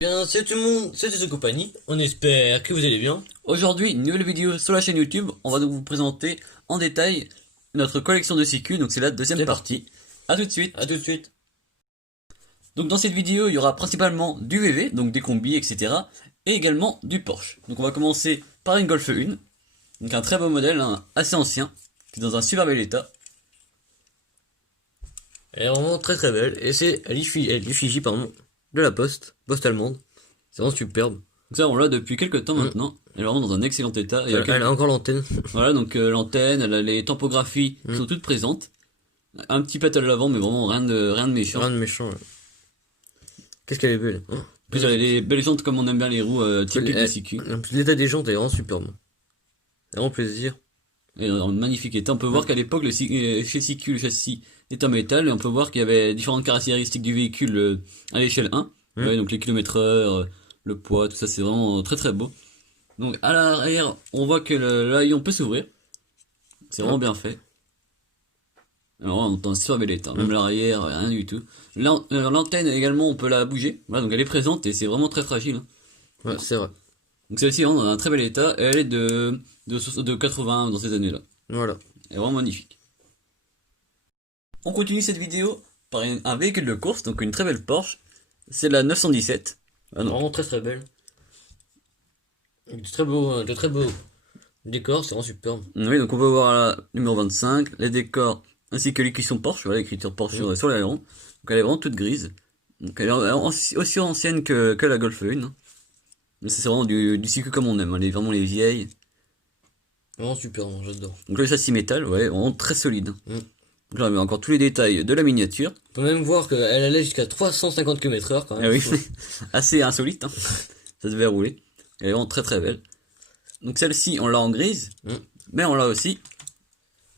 Bien, salut tout le monde, c'est The Company, on espère que vous allez bien. Aujourd'hui, une nouvelle vidéo sur la chaîne YouTube. On va donc vous présenter en détail notre collection de CQ. Donc c'est la deuxième C'est partie. A tout de suite. À tout de suite. Donc dans cette vidéo, il y aura principalement du VV, donc des combis, etc. Et également du Porsche. Donc on va commencer par une Golf 1. Donc un très beau modèle, assez ancien, qui est dans un super bel état. Elle est vraiment très très belle, et c'est l'effigie pardon, de la poste allemande. C'est vraiment superbe. Donc ça, on l'a depuis quelques temps maintenant. Elle est vraiment dans un excellent état. Il y a Elle a encore l'antenne. Voilà, donc l'antenne, elle a les tampographies qui sont toutes présentes. Un petit pétale à l'avant, mais vraiment rien de méchant. Rien de méchant. Ouais. Qu'est-ce qu'elle est belle. En plus, elle a les belles jantes comme on aime bien les roues typiques de CQ. L'état des jantes est vraiment superbe. C'est vraiment plaisir. Et dans un magnifique état. On peut voir qu'à l'époque, chez CQ, le châssis est en métal. Et on peut voir qu'il y avait différentes caractéristiques du véhicule à l'échelle 1. Ouais, donc les kilomètres heure, le poids, tout ça, c'est vraiment très très beau. Donc à l'arrière, on voit que l'haillon peut s'ouvrir. C'est vraiment bien fait. Alors on entend un super bel état. Même l'arrière, rien du tout. L'antenne également, on peut la bouger. Voilà, donc elle est présente et c'est vraiment très fragile. Hein. Ouais, c'est vrai. Donc celle-ci est vraiment dans un très bel état. Et elle est de 80 dans ces années-là. Voilà. Elle est vraiment magnifique. On continue cette vidéo par un véhicule de course, donc une très belle Porsche. C'est la 917. Ah non. Vraiment très très belle. De très beaux décors, c'est vraiment superbe. Oui, donc on peut voir la numéro 25, les décors ainsi que les cuissons Porsche, voilà l'écriture Porsche sur l'aileron. Donc elle est vraiment toute grise. Donc elle est aussi ancienne que la Golf 1. Hein. Mais c'est vraiment du CQ comme on aime, hein, vraiment les vieilles. Vraiment superbe, j'adore. Donc le châssis métal, ouais, vraiment très solide. Donc là on met encore tous les détails de la miniature. On peut même voir qu'elle allait jusqu'à 350 km/h quand même. Ah oui, assez insolite, hein. Ça devait rouler. Elle est vraiment très très belle. Donc celle-ci, on l'a en grise, mais on l'a aussi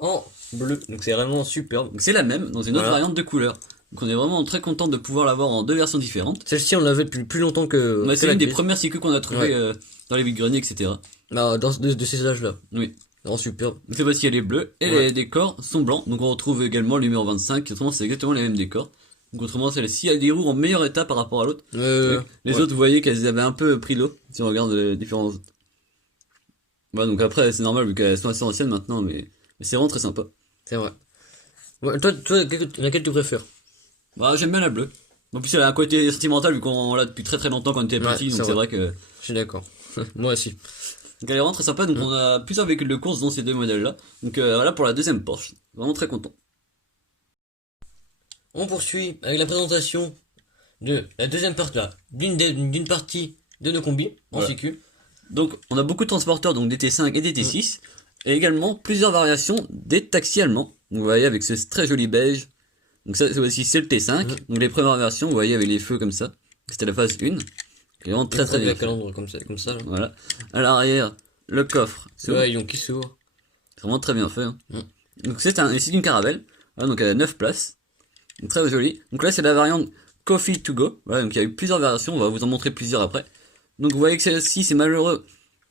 En bleu, donc c'est vraiment superbe. donc c'est la même, dans une autre variante de couleur. Donc on est vraiment très content de pouvoir l'avoir en deux versions différentes. Celle-ci, on l'avait depuis plus longtemps que. Ouais, que c'est la une des grise. premières CQ qu'on a trouvées dans les vides-greniers, etc. Bah, de ces âges-là. Oui. Vraiment superbe. Donc cette fois-ci, elle est bleue, et les décors sont blancs. Donc on retrouve également le numéro 25, autrement c'est exactement les mêmes décors. Donc autrement, celle-ci a des roues en meilleur état par rapport à l'autre. Les autres, vous voyez qu'elles avaient un peu pris l'eau, si on regarde les différences. Voilà, donc après, c'est normal vu qu'elles sont assez anciennes maintenant, mais c'est vraiment très sympa. C'est vrai. Ouais, toi, laquelle tu préfères? Bah, j'aime bien la bleue. En plus, elle a un côté sentimental vu qu'on l'a depuis très très longtemps quand on était petit, donc c'est vrai que. Je suis d'accord. Moi aussi. Donc elle est vraiment très sympa, donc on a plusieurs véhicules de course dans ces deux modèles-là. Donc voilà pour la deuxième Porsche. Vraiment très content. On poursuit avec la présentation de la deuxième partie, d'une partie de nos combis en Voilà. CQ. Donc on a beaucoup de transporteurs, donc des T5 et des T6. Et également plusieurs variations des taxis allemands. Donc, vous voyez avec ce très joli beige. Donc ça c'est aussi c'est le T5. Donc les premières versions, vous voyez avec les feux comme ça. C'était la phase 1. C'est vraiment très très bien. La fait. calandre comme ça. Là. Voilà. À l'arrière, le coffre. C'est vrai, ils ont qui s'ouvre. C'est vraiment très bien fait. Hein. Donc c'est une caravelle. Voilà, donc elle a 9 places. Donc, très joli. Donc là c'est la variante Coffee to go. Voilà, donc il y a eu plusieurs versions, on va vous en montrer plusieurs après. Donc vous voyez que celle-ci c'est malheureux.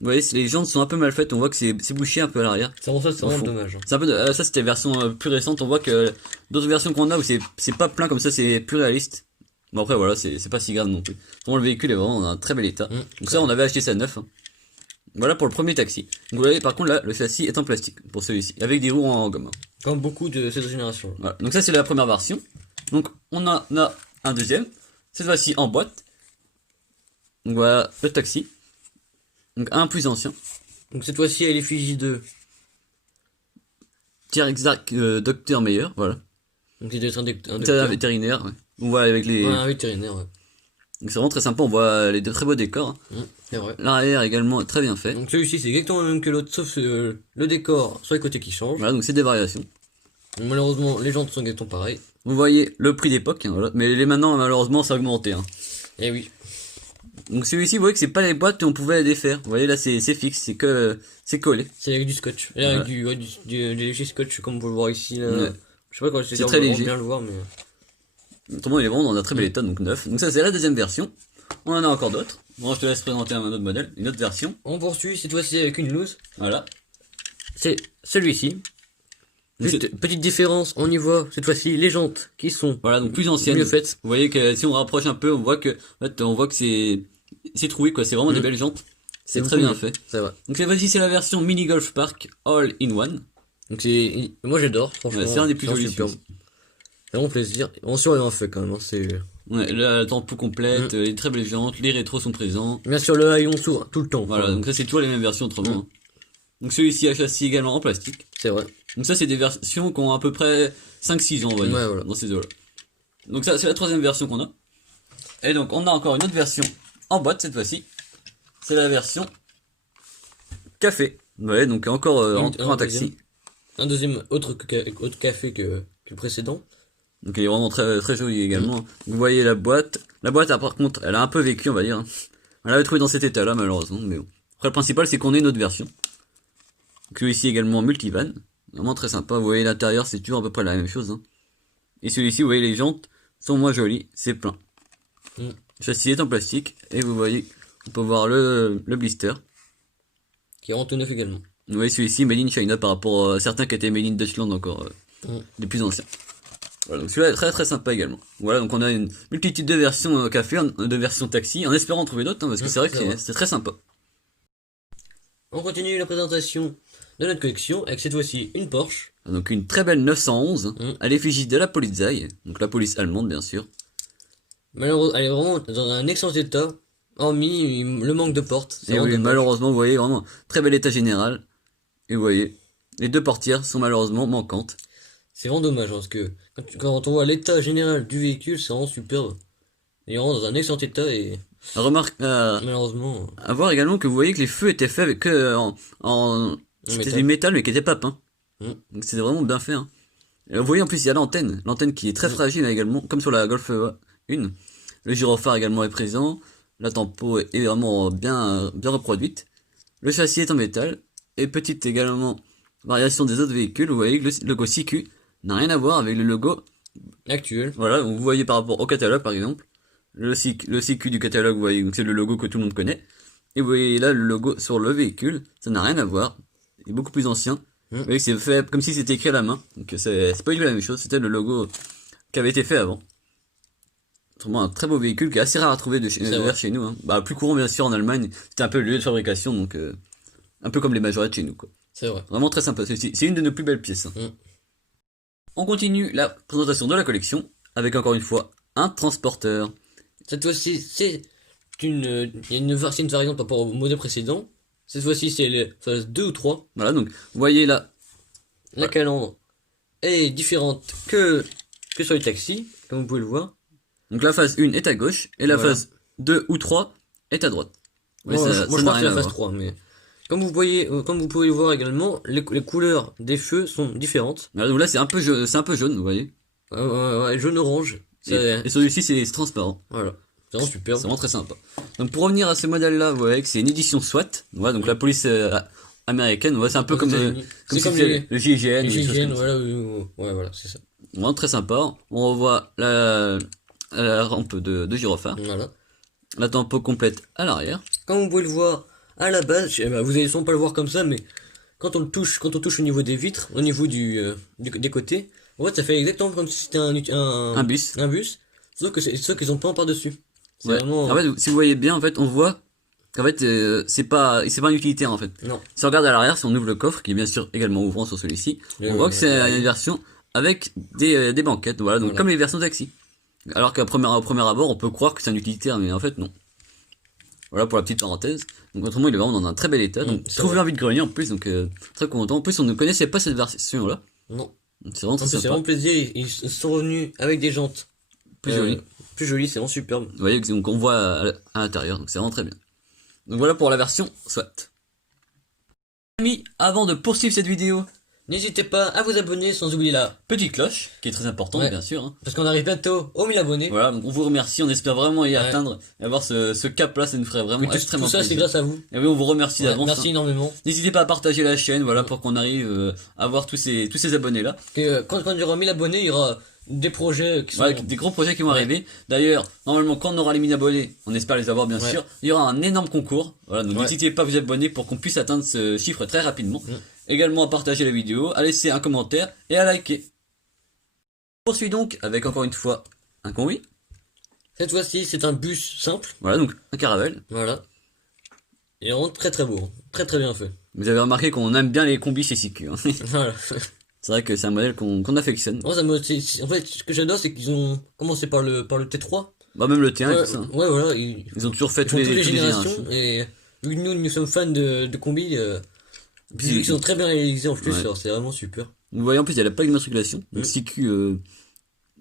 Vous voyez, les jantes sont un peu mal faites, on voit que c'est bouché un peu à l'arrière. C'est vraiment dommage. C'est un peu ça c'était version plus récente, on voit que d'autres versions qu'on a où c'est pas plein comme ça, c'est plus réaliste. Bon après voilà, c'est pas si grave non plus. Vraiment le véhicule est vraiment dans un très bel état. Donc ça on avait acheté ça neuf. Hein. Voilà pour le premier taxi. Donc vous voyez par contre là le châssis est en plastique pour celui-ci, avec des roues en gomme. Comme beaucoup de cette génération. Voilà. Donc ça c'est la première version. Donc on a un deuxième, cette fois-ci en boîte. Donc voilà le taxi. Donc un plus ancien. Donc cette fois-ci, elle est l'effigie de. Tiers exact docteur Meyer, voilà. Donc il doit être un C'est docteur. un vétérinaire, ouais. On voit avec les. Ouais, un vétérinaire, ouais. Donc c'est vraiment très sympa, on voit les très beaux décors. Hein. C'est vrai. L'arrière également est très bien fait. Donc celui-ci c'est exactement le même que l'autre, sauf le décor sur les côtés qui change. Voilà, donc c'est des variations. Malheureusement, les jantes sont exactement pareilles. Vous voyez le prix d'époque, hein, voilà. Mais les maintenant malheureusement ça a augmenté. Hein. Eh oui. Donc celui-ci, vous voyez que c'est pas les boîtes et on pouvait les défaire. Vous voyez là c'est fixe, c'est collé. C'est avec du scotch. Et avec du léger scotch comme vous pouvez le voir ici. Là. Ouais. Je sais pas comment c'est très léger. bien le voir, mais. Autrement il est vraiment dans un très bel état, donc neuf. Donc ça c'est la deuxième version. On en a encore d'autres. Bon je te laisse présenter un autre modèle, une autre version. On poursuit cette fois-ci avec une loose. Voilà. C'est celui-ci. Donc, Juste, petite différence, on y voit, cette fois-ci, les jantes qui sont voilà, donc plus anciennes. mieux faites. Vous voyez que si on rapproche un peu, on voit que, en fait, on voit que c'est troué, quoi. C'est vraiment des belles jantes. C'est très bien fait. Ça va. Donc cette fois-ci, c'est la version Mini Golf Park All in One. Donc moi j'adore, franchement. Ouais, c'est un des plus jolis. superbe. C'est vraiment plaisir. On sur bien fait quand même, hein, c'est... Ouais, la tempo complète, les très belles jantes, les rétros sont présents. Bien sûr, le haillon s'ouvre tout le temps. Voilà, donc ça c'est toujours les mêmes versions autrement. Hein. Donc celui-ci a châssis également en plastique. C'est vrai. Donc ça c'est des versions qui ont à peu près 5-6 ans on va dire, Ouais, voilà. dans ces eaux-là. Donc ça c'est la troisième version qu'on a. Et donc on a encore une autre version en boîte cette fois-ci. C'est la version café. Ouais, donc encore un taxi. Un deuxième autre café que le précédent. Donc il est vraiment très très joli également. Vous voyez la boîte. La boîte par contre elle a un peu vécu on va dire. On l'avait trouvé dans cet état là malheureusement. Mais bon. Après le principal c'est qu'on ait une autre version. Donc ici également multivan. Vraiment très sympa. Vous voyez l'intérieur c'est toujours à peu près la même chose. Hein. Et celui-ci vous voyez les jantes sont moins jolies. C'est plein. Le châssis est en plastique. Et vous voyez on peut voir le blister. Qui est en tout neuf également. Vous voyez celui-ci Made in China par rapport à certains qui étaient Made in Deutschland encore. Les plus anciens. Voilà, donc celui-là est très très sympa également. Voilà, donc on a une multitude de versions café, de versions taxi, en espérant trouver d'autres, hein, parce que c'est vrai que c'est très sympa. On continue la présentation de notre collection avec cette fois-ci une Porsche. Donc une très belle 911 à l'effigie de la Polizei, donc la police allemande bien sûr. Malheureusement, elle est vraiment dans un excellent état, hormis le manque de portes. Et oui, malheureusement, vous voyez vraiment très bel état général. Et vous voyez, les deux portières sont malheureusement manquantes. C'est vraiment dommage, hein, parce que quand on voit l'état général du véhicule, c'est vraiment superbe. Il est vraiment dans un excellent état et... Remarque, malheureusement... à voir également que vous voyez que les feux étaient faits avec c'était du métal mais qui n'était pas peint. Donc c'était vraiment bien fait. Hein. Et vous voyez en plus il y a l'antenne qui est très fragile également, comme sur la Golf 1. Le gyrophare également est présent. La tempo est vraiment bien reproduite. Le châssis est en métal. Et petite également variation des autres véhicules. Vous voyez que le logo CQ n'a rien à voir avec le logo actuel. Voilà, vous voyez par rapport au catalogue par exemple. Le CQ du catalogue, vous voyez, c'est le logo que tout le monde connaît. Et vous voyez là le logo sur le véhicule, ça n'a rien à voir. Il est beaucoup plus ancien. Vous voyez que c'est fait comme si c'était écrit à la main. Donc c'est pas du tout la même chose, c'était le logo qui avait été fait avant. C'est vraiment un très beau véhicule qui est assez rare à trouver chez nous. Hein. Bah, plus courant bien sûr en Allemagne, c'était un peu le lieu de fabrication, donc un peu comme les majorettes chez nous quoi. C'est vrai. Vraiment très sympa, c'est une de nos plus belles pièces. Hein. On continue la présentation de la collection avec encore une fois un transporteur. Cette fois-ci, c'est une variante par rapport au modèle précédent. Cette fois-ci, c'est les phases 2 ou 3. Voilà, donc, vous voyez là. La calandre est différente que sur les taxis, comme vous pouvez le voir. Donc, la phase 1 est à gauche, et la phase 2 ou 3 est à droite. Mais moi, je crois que c'est la phase 3, mais... Comme vous pouvez le voir également, les couleurs des feux sont différentes. Voilà, donc là, c'est un peu jaune, vous voyez. Ouais, jaune-orange. Et celui-ci, c'est transparent. Voilà. C'est vraiment superbe. C'est vraiment très sympa. Donc pour revenir à ce modèle-là, vous voyez que c'est une édition SWAT. Voilà, donc la police américaine, ouais, c'est un peu comme le GIGN. Le GIGN, voilà, ouais, voilà, c'est ça. Vraiment très sympa. On revoit la rampe de gyrophare. Voilà. La tempo complète à l'arrière. Comme vous pouvez le voir à la base, vous allez sans pas le voir comme ça, mais quand on touche au niveau des vitres, au niveau des côtés, en fait, ça fait exactement comme si c'était un bus. Un bus. Sauf qu'ils ont peint par-dessus. C'est vraiment... En fait, si vous voyez bien, en fait, on voit qu'en fait, c'est pas un utilitaire, en fait. Non. Si on regarde à l'arrière, si on ouvre le coffre, qui est bien sûr également ouvrant sur celui-ci, on voit que c'est une version avec des banquettes, voilà, donc comme les versions taxi. Alors qu'au premier abord, on peut croire que c'est un utilitaire, mais en fait, non. Voilà pour la petite parenthèse. Donc autrement, il est vraiment dans un très bel état. Donc trouve l'envie de grenier en plus, donc très content. En plus, on ne connaissait pas cette version-là. Non. C'est vraiment très sympa. C'est vraiment plaisir. Ils sont revenus avec des jantes plus jolies. Plus jolies, c'est vraiment superbe. Vous voyez, donc on voit à l'intérieur, donc c'est vraiment très bien. Donc voilà pour la version SWAT. Amis, avant de poursuivre cette vidéo, n'hésitez pas à vous abonner sans oublier la petite cloche, qui est très importante bien sûr. Hein. Parce qu'on arrive bientôt aux 1000 abonnés. Voilà, donc on vous remercie, on espère vraiment y atteindre et avoir ce cap-là, ça nous ferait vraiment extrêmement plaisir. Tout ça, c'est grâce à vous. Et oui, on vous remercie d'avance. Merci énormément. N'hésitez pas à partager la chaîne, voilà, pour qu'on arrive à avoir tous ces abonnés-là. Quand il y aura 1000 abonnés, il y aura des projets qui sont... Ouais, des gros projets qui vont arriver. D'ailleurs, normalement, quand on aura les 1000 abonnés, on espère les avoir bien sûr, il y aura un énorme concours. Voilà, donc n'hésitez pas à vous abonner pour qu'on puisse atteindre ce chiffre très rapidement. également à partager la vidéo, à laisser un commentaire et à liker. On poursuit donc avec encore une fois un combi. Cette fois-ci, c'est un bus simple. Voilà, donc un caravelle. Voilà. Et vraiment très très beau, très très bien fait. Vous avez remarqué qu'on aime bien les combis chez CQ. Voilà. C'est vrai que c'est un modèle qu'on affectionne. Moi, en fait, ce que j'adore, c'est qu'ils ont commencé par le T3. Bah, même le T1 ouais, et tout ça. Ouais, voilà. Ils ont toujours fait toutes les générations. Et vu que nous sommes fans de combis, ils sont très bien réalisés en plus, alors c'est vraiment super. Vous voyez, en plus, il y a la plaque d'immatriculation. Donc, CQ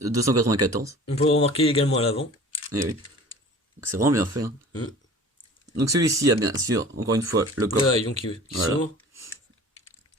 294. On peut le remarquer également à l'avant. Et oui. C'est vraiment bien fait. Hein. Donc celui-ci a bien sûr, encore une fois, le coffre. Ouais, qui s'ouvre.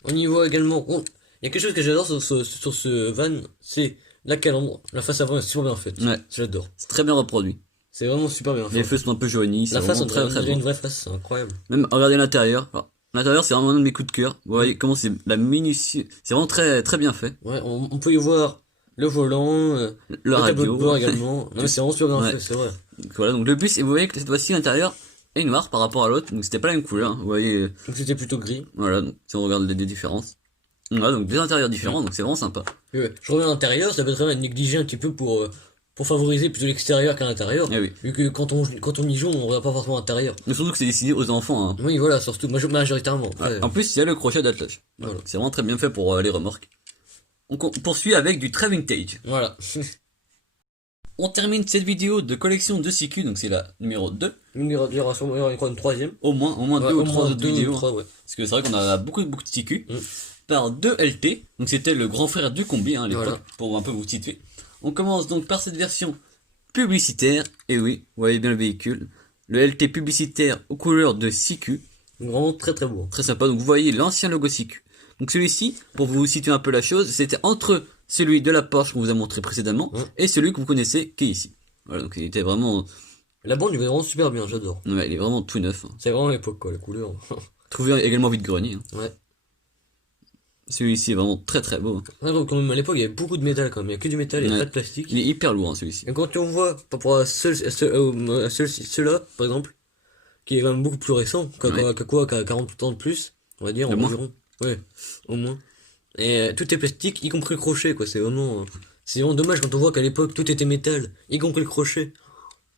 On y voit également... il y a quelque chose que j'adore sur ce van, c'est la calandre. La face avant est super bien faite. Ouais. J'adore. C'est très bien reproduit. C'est vraiment super bien fait. Les feux sont un peu jaunis. La face, on très dirait une vraie face, c'est incroyable. Même, regardez l'intérieur. L'intérieur, c'est vraiment un de mes coups de cœur. Vous voyez comment c'est la minutieux. C'est vraiment très, très bien fait. Ouais, on peut y voir le volant, le radio. Tableau de bord également. Non, mais c'est vraiment super bien fait, c'est vrai. Donc, voilà, donc le bus, et vous voyez que cette fois-ci, l'intérieur est noir par rapport à l'autre. Donc c'était pas la même couleur. Hein. Vous voyez. Donc c'était plutôt gris. Voilà, donc si on regarde les différences. Voilà, donc des intérieurs différents, donc c'est vraiment sympa. Je reviens à l'intérieur, ça peut être vraiment négligé un petit peu pour favoriser plutôt l'extérieur qu'à l'intérieur. Oui. Vu que quand on y joue, on regarde pas forcément l'intérieur. Mais surtout que c'est destiné aux enfants. Hein. Oui, voilà, surtout, majoritairement. Après, en plus, il y a le crochet d'attelage. Voilà. C'est vraiment très bien fait pour les remorques. On poursuit avec du très vintage. Voilà. On termine cette vidéo de collection de CQ, donc c'est la numéro 2. Il y aura une troisième. Au moins deux ou trois autres vidéos. Ouais. Parce que c'est vrai qu'on a beaucoup de CQ. Par 2 LT, donc c'était le grand frère du combi à l'époque, pour un peu vous situer. On commence donc par cette version publicitaire, et oui, vous voyez bien le véhicule, le LT publicitaire aux couleurs de CQ. Vraiment très très beau. Très sympa, donc vous voyez l'ancien logo CQ. Donc celui-ci, pour vous situer un peu la chose, c'était entre celui de la Porsche qu'on vous a montré précédemment, et celui que vous connaissez, qui est ici. Voilà, donc il était vraiment... La bande, il est vraiment super bien, j'adore. Ouais, il est vraiment tout neuf. Hein. C'est vraiment l'époque, quoi, la couleur. Trouvé également vide-grenier. Hein. Ouais. Celui-ci est vraiment très très beau. Ouais, quand même, à l'époque, il y avait beaucoup de métal quand même. Il n'y a que du métal, il n'y a pas de plastique. Il est hyper lourd, hein, celui-ci. Et quand on voit, par rapport à ceux-là, par exemple, qui est quand même beaucoup plus récent, qu'à 40 ans de plus, on va dire, environ. Ouais, au moins. Et tout est plastique, y compris le crochet, quoi. C'est vraiment dommage quand on voit qu'à l'époque, tout était métal, y compris le crochet.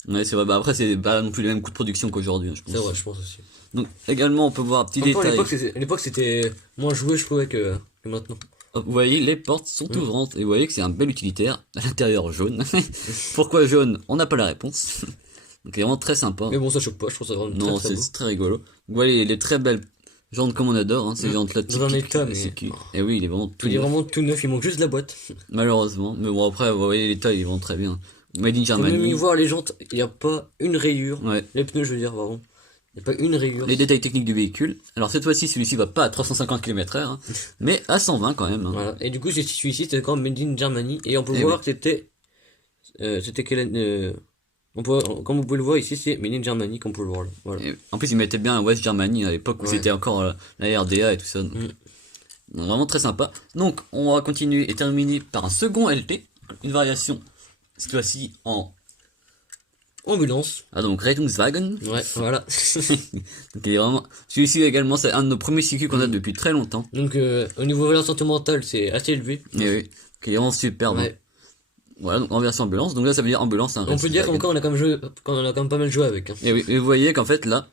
Ouais, c'est vrai. Bah après, c'est pas non plus les mêmes coûts de production qu'aujourd'hui, je pense. C'est vrai, je pense aussi. Donc, également, on peut voir un petit détail. À l'époque, c'était moins joué, je trouvais, que maintenant. Vous voyez, les portes sont ouvrantes. Et vous voyez que c'est un bel utilitaire. À l'intérieur jaune. Pourquoi jaune? On n'a pas la réponse. Donc, c'est vraiment très sympa. Mais bon, ça choque pas, je trouve ça vraiment très beau. Non, c'est très rigolo. Vous voyez les très belles jantes comme on adore, hein, ces jantes là typiques. Dans un état, mais... Et oui, il est vraiment tout neuf. Il est vraiment tout neuf, il manque juste la boîte. Malheureusement. Mais bon, après, vous voyez l'état, il est vraiment très bien. Made in Germany. Faut même y voir les jantes, il n'y a pas une rayure. Ouais. Les pneus, je veux dire, vraiment. Il n'y a pas une rayure. Les détails techniques du véhicule. Alors cette fois-ci, celui-ci va pas à 350 km/h, hein, mais à 120 quand même. Hein. Voilà. Et du coup, celui-ci, c'était quand même Made in Germany. Et on peut voir que c'était quelle comme vous pouvez le voir ici, c'est Made in Germany qu'on peut le voir là. Voilà. Et en plus, ils mettaient bien West Germany à l'époque où c'était encore la RDA et tout ça. Donc, vraiment très sympa. Donc, on va continuer et terminer par un second LT. Une variation, cette fois-ci en ambulance. Ah, donc Rettungswagen. Ouais, voilà. Donc, il est vraiment... Celui-ci également, c'est un de nos premiers CQ qu'on a depuis très longtemps. Donc, au niveau valeur sentimentale, c'est assez élevé. Et oui, qui est vraiment superbe. Ouais. Hein. Voilà, donc en version ambulance. Donc là, ça veut dire ambulance. Hein, on peut dire qu'on a quand même pas mal joué avec. Hein. Et oui, et vous voyez qu'en fait, là...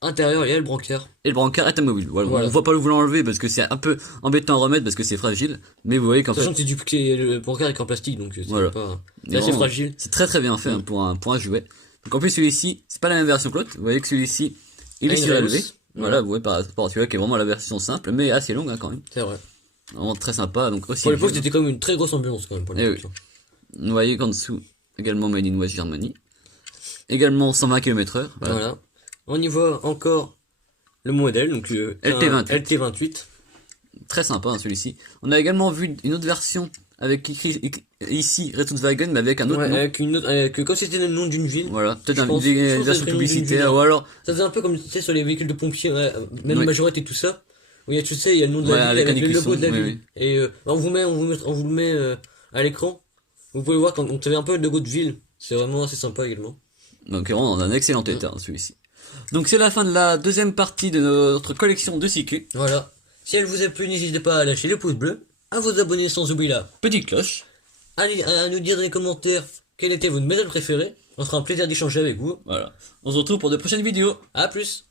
Intérieur, il y a le brancard. Et le brancard est amovible. Voilà. On voit pas le vouloir enlever parce que c'est un peu embêtant à remettre parce que c'est fragile. Mais vous voyez qu'en fait... Sachant que le brancard est en plastique, donc c'est pas... C'est assez fragile. C'est très très bien fait hein, pour un jouet. Donc en plus celui-ci, c'est pas la même version que l'autre. Vous voyez que celui-ci, il est surélevé. Voilà, vous voyez par rapport à celui-là qui est vraiment la version simple, mais assez longue hein, quand même. C'est vrai. Vraiment très sympa. Donc aussi. Pour l'époque, c'était quand même une très grosse ambulance quand même. Pour oui. Vous voyez qu'en dessous, également Made in West Germany. Également 120 km/h. Voilà. On y voit encore le modèle, donc LT28. LT28. Très sympa hein, celui-ci. On a également vu une autre version avec écrit ici Rettungswagen mais avec un autre nom. Comme c'était le nom d'une ville. Voilà, peut-être une version publicitaire ou alors... Ça faisait un peu comme tu sais sur les véhicules de pompiers, même Majorette et tout ça. Où il y a, tu sais, il y a le nom de la ville avec le logo de la ville. Et on vous le met à l'écran. Vous pouvez voir quand on avait un peu le logo de ville. C'est vraiment assez sympa également. Donc vraiment dans un excellent état celui-ci. Donc c'est la fin de la deuxième partie de notre collection de CQ. Voilà. Si elle vous a plu, n'hésitez pas à lâcher le pouce bleu, à vous abonner sans oublier la petite cloche. Allez, à nous dire dans les commentaires quelle était votre méthode préférée. On sera un plaisir d'échanger avec vous. Voilà. On se retrouve pour de prochaines vidéos. À plus.